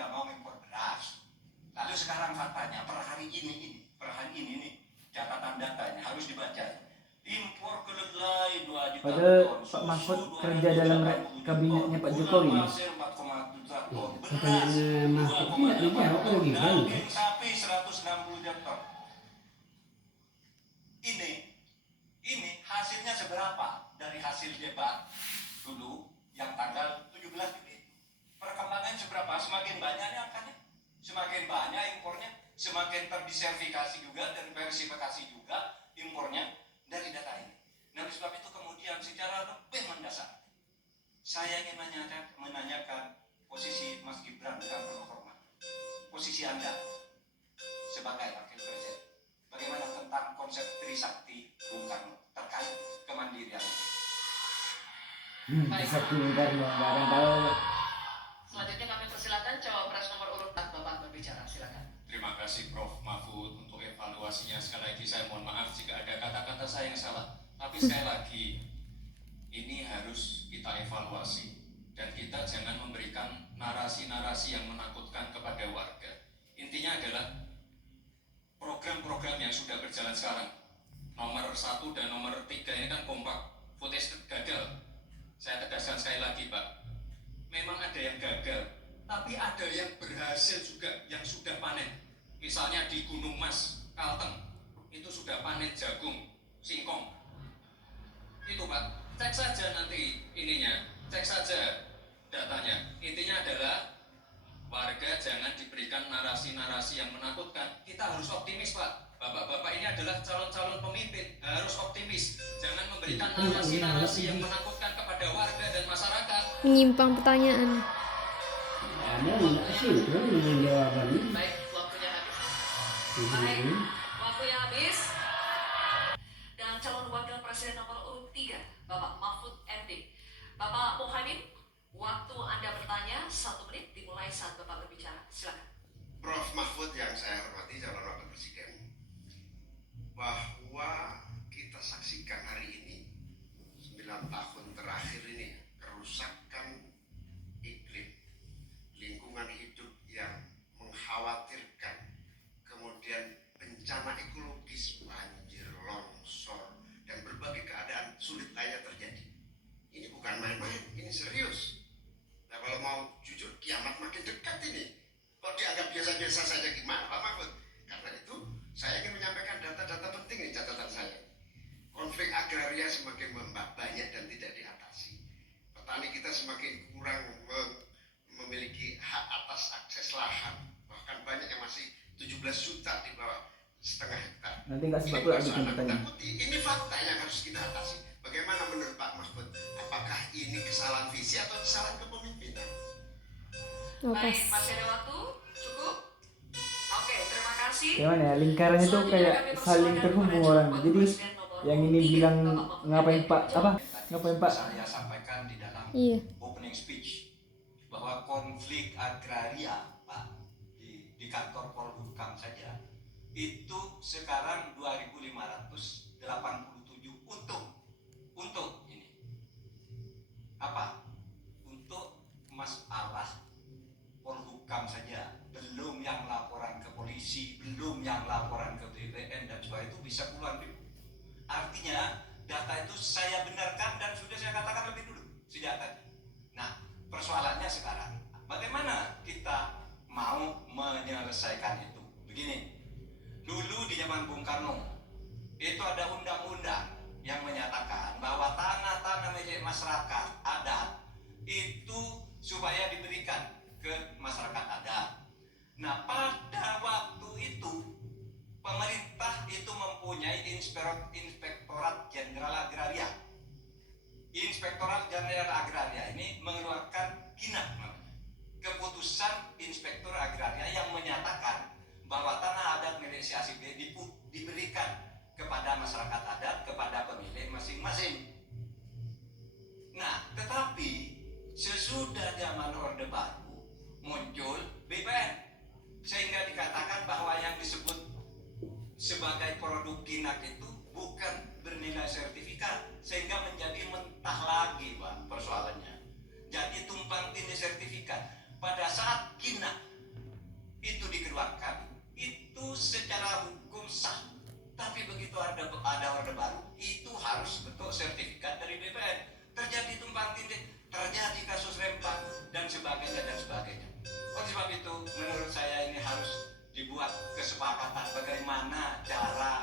tidak mau impor beras. Lalu sekarang faktanya per hari ini nih, catatan datanya harus dibaca. Impor kedelai 2 juta ton. Pak Mahfud kerja dalam kabinetnya Pak Jokowi. Pertanyaan Mahfud tidak dijawab oleh Gibran. Daging sapi 160 juta ton. Ini hasilnya seberapa dari hasil debat dulu yang tanggal 17 Juli. Perkembangan seberapa? Semakin banyaknya angkanya, semakin banyak impornya, semakin terdiversifikasi juga dan diversifikasi juga impornya dari data ini. Nah, oleh sebab itu kemudian secara lebih mendasar saya ingin menanyakan posisi Mas Gibran dengan terhormat, posisi Anda sebagai wakil presiden, bagaimana tentang konsep Trisakti Bung Karno terkait kemandirian? Trisakti Bung Karno, nggak akan tahu. Selanjutnya kami persilakan cawapres nomor urut 4 Bapak berbicara, silakan. Terima kasih Prof. Mahfud untuk evaluasinya. Sekali lagi saya mohon maaf jika ada kata-kata saya yang salah. Tapi sekali lagi, ini harus kita evaluasi. Dan kita jangan memberikan narasi-narasi yang menakutkan kepada warga. Intinya adalah program-program yang sudah berjalan sekarang. Nomor 1 dan nomor 3 ini kan kompak. Food estate gagal. Saya tegaskan sekali lagi Pak. Memang ada yang gagal. Tapi ada yang berhasil juga, yang sudah panen. Misalnya di Gunung Mas, Kalteng, itu sudah panen jagung, singkong. Itu Pak, cek saja nanti ininya, cek saja datanya. Intinya adalah warga jangan diberikan narasi-narasi yang menakutkan. Kita harus optimis Pak. Bapak-bapak ini adalah calon-calon pemimpin, harus optimis. Jangan memberikan narasi-narasi yang menakutkan kepada warga dan masyarakat. Menyimpang pertanyaan. Ada nggak sinkron dengan jawabannya? Baik, waktunya habis. Baik, waktunya habis. Dan calon wakil presiden nomor urut 3 Bapak Mahfud MD. Bapak Muhaimin, waktu Anda bertanya 1 menit dimulai saat Bapak berbicara, silakan. Prof. Mahfud yang saya hormati, calon wakil presiden, bahwa kita saksikan hari ini 9 tahun terakhir ini kerusakan iklim, lingkungan hidup yang mengkhawatirkan, kemudian bencana ekologis, banjir, longsor, dan berbagai keadaan sulit lainnya terjadi. Ini bukan main-main, ini serius. Nah, kalau mau jujur, kiamat makin dekat ini. Kok dianggap biasa-biasa saja gimana Pak Mahfud? Karena itu saya ingin menyampaikan data-data penting nih, catatan saya. Konflik agraria semakin banyak dan tidak diatasi. Petani kita semakin kurang memiliki hak atas akses lahan. Bahkan banyak yang masih 17 juta di bawah setengah hektar. Nanti nggak sempat pula bikin pertanyaan. Ini fakta yang harus kita atasi. Bagaimana menurut Pak Mahfud? Apakah ini kesalahan visi atau kesalahan kepemimpinan? Baik, masih ada waktu? Cukup? Oke, terima kasih. Gimana ya, lingkarannya tuh kayak saling terhubung orang. Jadi yang ini bilang ngapain Pak, ngapain Pak? Saya sampaikan di dalam opening speech bahwa konflik agraria Pak di kantor Polhukam saja itu sekarang 2.587 untuk ini apa? Untuk masalah Polhukam saja, belum yang laporan ke polisi, belum yang laporan ke BPN dan sebagainya, itu bisa puluhan ribu. Artinya data itu saya benarkan dan sudah saya katakan lebih dulu sejak tadi. Nah, persoalannya sekarang bagaimana kita mau menyelesaikan itu? Begini, dulu di zaman Bung Karno itu ada undang-undang yang menyatakan bahwa tanah-tanah milik masyarakat adat itu supaya diberikan ke masyarakat adat. Nah, pada waktu itu pemerintah itu mempunyai Inspektorat Jenderal Agraria. Inspektorat Jenderal Agraria ini mengeluarkan keputusan Inspektur Agraria yang menyatakan bahwa tanah adat milik si ACB diberikan kepada masyarakat adat, kepada pemilik masing-masing. Nah, tetapi sesudah zaman Orde Baru muncul BPN, sehingga dikatakan bahwa yang disebut sebagai produk kinak itu bukan bernilai sertifikat, sehingga menjadi mentah lagi Pak persoalannya. Jadi tumpang tindih sertifikat. Pada saat kinak itu dikeluarkan, itu secara hukum sah. Tapi begitu ada orde baru, itu harus bentuk sertifikat dari BPN. Terjadi tumpang tindih, terjadi kasus rempang dan sebagainya dan sebagainya. Oleh sebab itu, menurut saya ini harus dibuat kesepakatan bagaimana cara